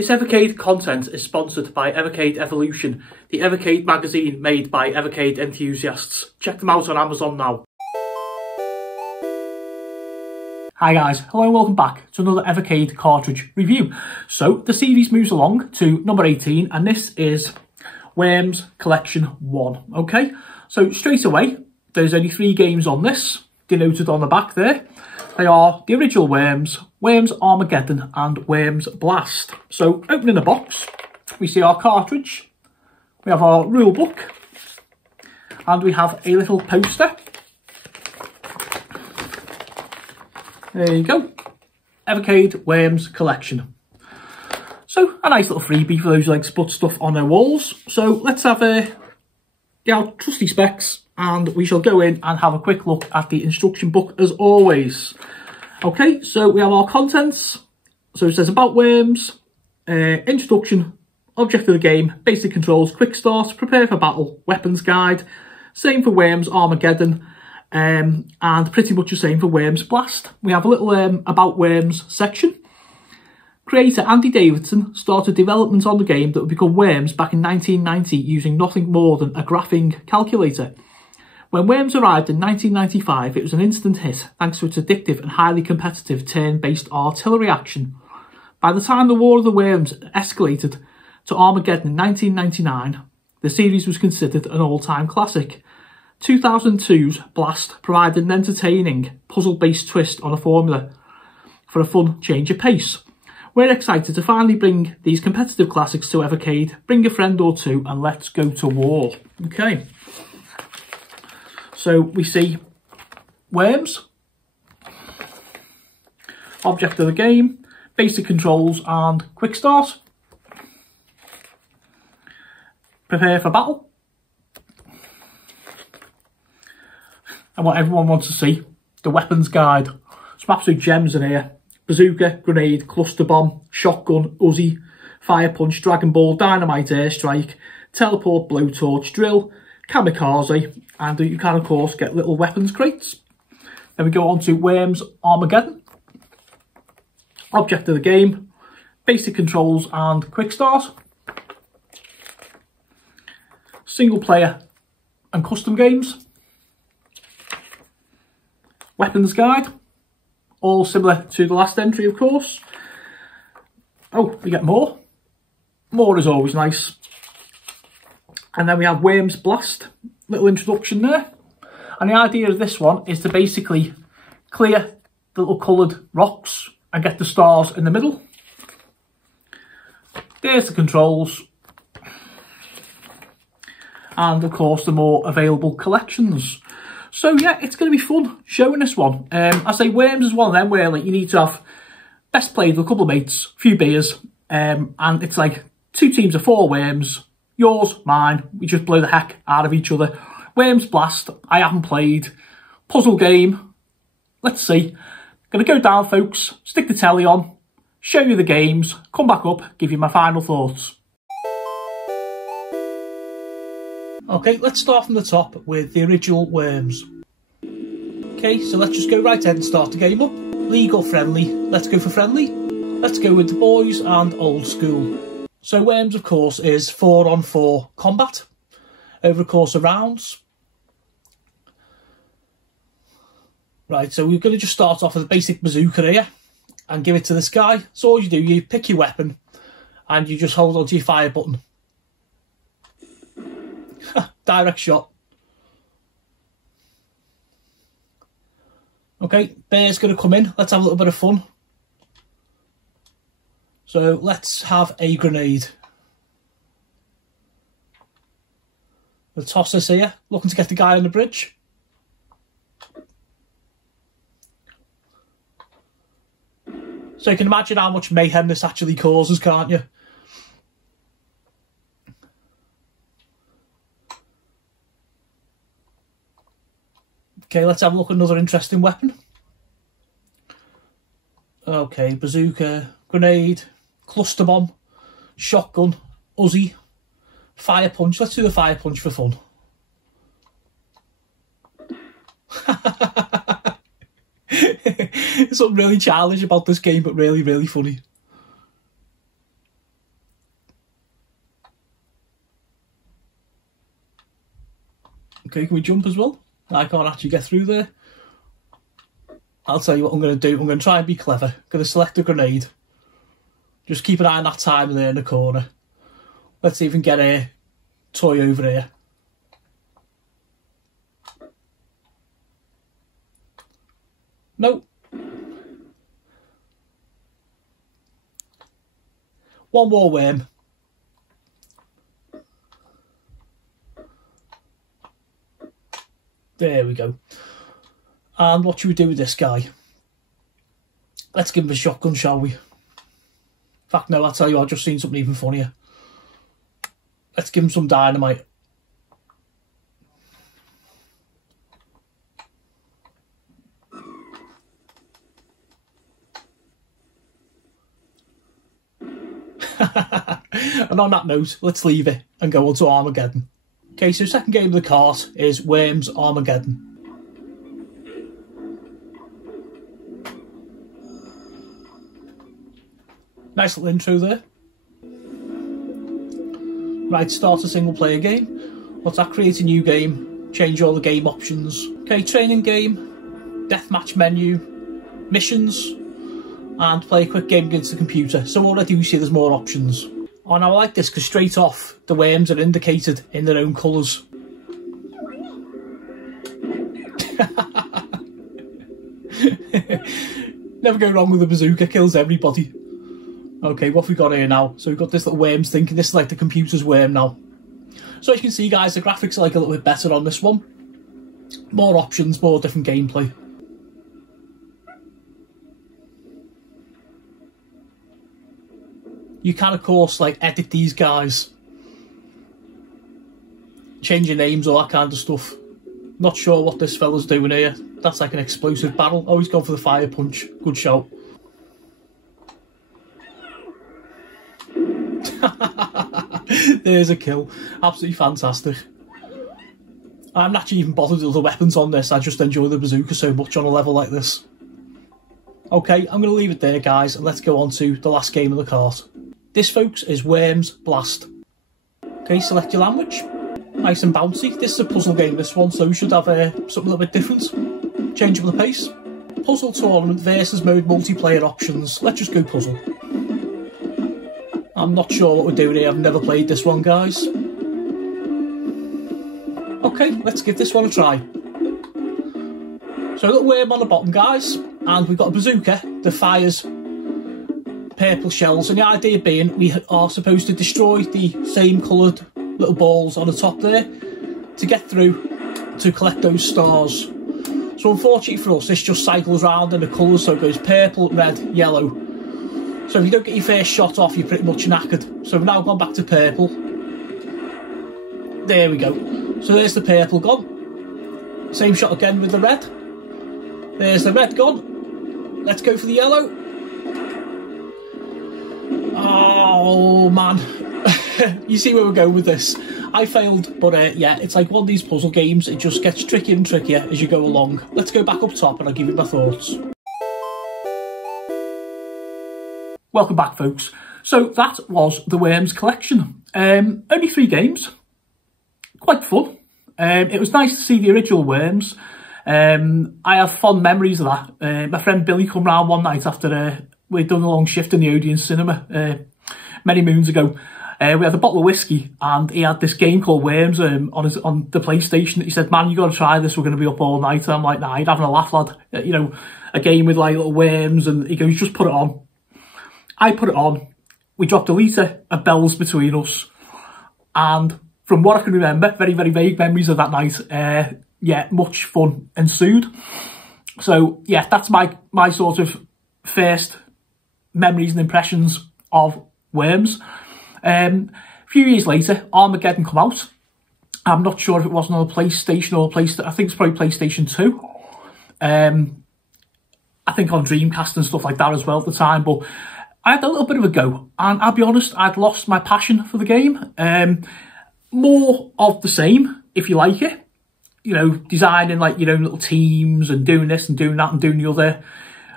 This Evercade content is sponsored by Evercade Evolution, the Evercade magazine made by Evercade enthusiasts. Check them out on Amazon now. Hi guys, hello and welcome back to another Evercade Cartridge review. So the series moves along to number 18 and this is Worms Collection 1, okay? So straight away, there's only 3 games on this, denoted on the back there. They are the original Worms, Worms Armageddon and Worms Blast. So opening the box, we see our cartridge, we have our rule book, and we have a little poster. There you go, Evercade Worms Collection. So a nice little freebie for those who like to put stuff on their walls. So let's have our trusty specs and we shall go in and have a quick look at the instruction book as always. Okay, so we have our contents. So it says about Worms, introduction, object of the game, basic controls, quick start, prepare for battle, weapons guide. Same for Worms Armageddon. And pretty much the same for Worms Blast. We have a little about Worms section. Creator Andy Davidson started development on the game that would become Worms back in 1990 using nothing more than a graphing calculator. When Worms arrived in 1995, it was an instant hit thanks to its addictive and highly competitive turn-based artillery action. By the time the War of the Worms escalated to Armageddon in 1999, the series was considered an all-time classic. 2002's Blast provided an entertaining, puzzle-based twist on a formula for a fun change of pace. We're excited to finally bring these competitive classics to Evercade. Bring a friend or two and let's go to war. Okay. So we see Worms, object of the game, basic controls and quick start. Prepare for battle. And what everyone wants to see, the weapons guide. Some absolute gems in here. Bazooka, grenade, cluster bomb, shotgun, Uzi, fire punch, Dragon Ball, dynamite, airstrike, teleport, blowtorch, drill, kamikaze, and you can of course get little weapons crates. Then we go on to Worms Armageddon, object of the game, basic controls and quick start, single player and custom games, weapons guide, all similar to the last entry of course. Oh, we get more. More is always nice. And then we have Worms Blast, little introduction there. And the idea of this one is to basically clear the little coloured rocks and get the stars in the middle. There's the controls. And of course the more available collections. So yeah, it's going to be fun showing this one. I say Worms is one of them where like you need to have best played with a couple of mates, a few beers, and it's like 2 teams of 4 Worms. Yours, mine, we just blow the heck out of each other. Worms Blast, I haven't played. Puzzle game, let's see. Gonna go down folks, stick the telly on, show you the games, come back up, give you my final thoughts. Okay, let's start from the top with the original Worms. Okay, so let's just go right ahead and start the game up. Legal, friendly, let's go for friendly. Let's go with the boys and old school. So Worms, of course, is 4-on-4 combat over a course of rounds. Right, so we're going to just start off with a basic bazooka here and give it to this guy. So all you do, you pick your weapon and you just hold onto your fire button. Direct shot. Okay, bear's going to come in. Let's have a little bit of fun. So let's have a grenade. We'll toss this here, looking to get the guy on the bridge. So you can imagine how much mayhem this actually causes, can't you? Okay, let's have a look at another interesting weapon. Okay, bazooka, grenade, cluster bomb, shotgun, Uzi, fire punch. Let's do the fire punch for fun. Something really childish about this game, but really, really funny. Okay, can we jump as well? I can't actually get through there. I'll tell you what I'm going to do. I'm going to try and be clever. I'm going to select a grenade. Just keep an eye on that timer there in the corner. Let's even get a toy over here. No. One more worm. There we go. And what should we do with this guy? Let's give him a shotgun, shall we? In fact, no, I'll tell you, I've just seen something even funnier. Let's give him some dynamite. And on that note, let's leave it and go on to Armageddon. Okay, so second game of the cart is Worms Armageddon. Nice little intro there. Right, start a single player game. What's that? Create a new game. Change all the game options. Okay, training game. Deathmatch menu. Missions. And play a quick game against the computer. So already we see there's more options. Oh, now I like this because straight off the worms are indicated in their own colours. Never go wrong with a bazooka, kills everybody. Okay, what have we got here now? So we've got this little worms thinking this is like the computer's worm now. So as you can see guys, the graphics are like a little bit better on this one. More options, more different gameplay. You can of course like edit these guys. Change your names, all that kind of stuff. Not sure what this fella's doing here. That's like an explosive barrel. Oh, he's gone for the fire punch. Good shout. There's a kill. Absolutely fantastic. I'm not actually even bothered with the weapons on this. I just enjoy the bazooka so much on a level like this. Okay, I'm going to leave it there guys and let's go on to the last game of the cart. This folks is Worms Blast. Okay, select your language. Nice and bouncy. This is a puzzle game this one, so we should have something a little bit different. Change up the pace. Puzzle tournament versus mode multiplayer options. Let's just go puzzle. I'm not sure what we're doing here. I've never played this one, guys. Okay, let's give this one a try. So a little worm on the bottom, guys, and we've got a bazooka that fires purple shells, and the idea being we are supposed to destroy the same coloured little balls on the top there to get through to collect those stars. So unfortunately for us, this just cycles around in the colours, so it goes purple, red, yellow. So if you don't get your first shot off, you're pretty much knackered. So we've now gone back to purple. There we go. So there's the purple gone. Same shot again with the red. There's the red gone. Let's go for the yellow. Oh man. You see where we're going with this. I failed, but yeah, it's like one of these puzzle games. It just gets trickier and trickier as you go along. Let's go back up top and I'll give you my thoughts. Welcome back, folks. So that was the Worms collection. Only 3 games. Quite fun. It was nice to see the original Worms. I have fond memories of that. My friend Billy come round one night after we'd done a long shift in the Odeon cinema many moons ago. We had a bottle of whiskey and he had this game called Worms on the PlayStation. He said, man, you got to try this, we're going to be up all night. And I'm like, nah, you're having a laugh, lad. You know, a game with like little worms. And he goes, just put it on. I put it on. We dropped a litre of bells between us. And from what I can remember, very, very vague memories of that night, yeah, much fun ensued. So yeah, that's my sort of first memories and impressions of Worms. A few years later, Armageddon come out. I'm not sure if it wasn't on a PlayStation or PlayStation. I think it's probably PlayStation 2. I think on Dreamcast and stuff like that as well at the time. But I had a little bit of a go, and I'll be honest, I'd lost my passion for the game. More of the same, if you like it. You know, designing like your own little teams and doing this and doing that and doing the other.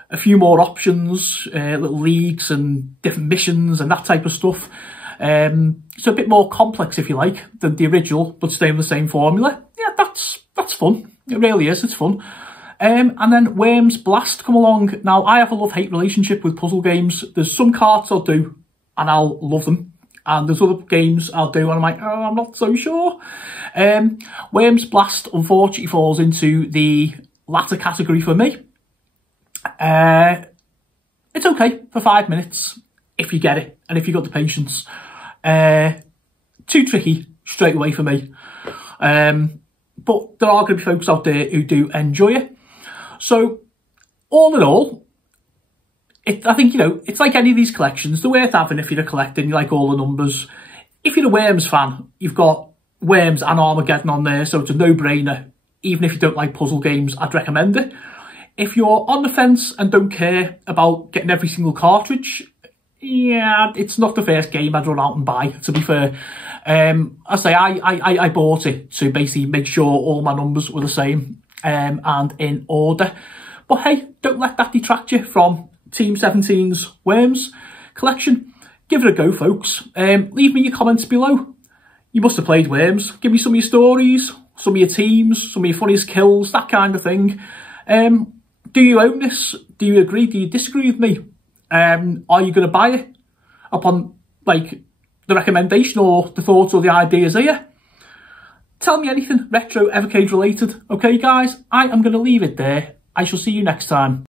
A few more options, little leagues and different missions and that type of stuff. So a bit more complex, if you like, than the original, but staying with the same formula. Yeah, that's fun. It really is, it's fun. And then Worms Blast come along. Now, I have a love-hate relationship with puzzle games. There's some carts I'll do and I'll love them. And there's other games I'll do and I'm like, oh, I'm not so sure. Worms Blast unfortunately falls into the latter category for me. It's okay for 5 minutes if you get it and if you've got the patience. Too tricky straight away for me. But there are going to be folks out there who do enjoy it. So, all in all, I think, you know, it's like any of these collections. They're worth having if you're a collector and you like all the numbers. If you're a Worms fan, you've got Worms and Armageddon on there, so it's a no-brainer. Even if you don't like puzzle games, I'd recommend it. If you're on the fence and don't care about getting every single cartridge, yeah, it's not the first game I'd run out and buy, to be fair. I say I bought it to basically make sure all my numbers were the same and in order. But hey, don't let that detract you from Team 17's Worms collection. Give it a go, folks. Leave me your comments below. You must have played Worms. Give me some of your stories, some of your teams, some of your funniest kills, that kind of thing. Do you own this? Do you agree? Do you disagree with me? Are you going to buy it upon, like, the recommendation or the thoughts or the ideas here? Tell me anything retro Evercade related. Okay, guys, I am going to leave it there. I shall see you next time.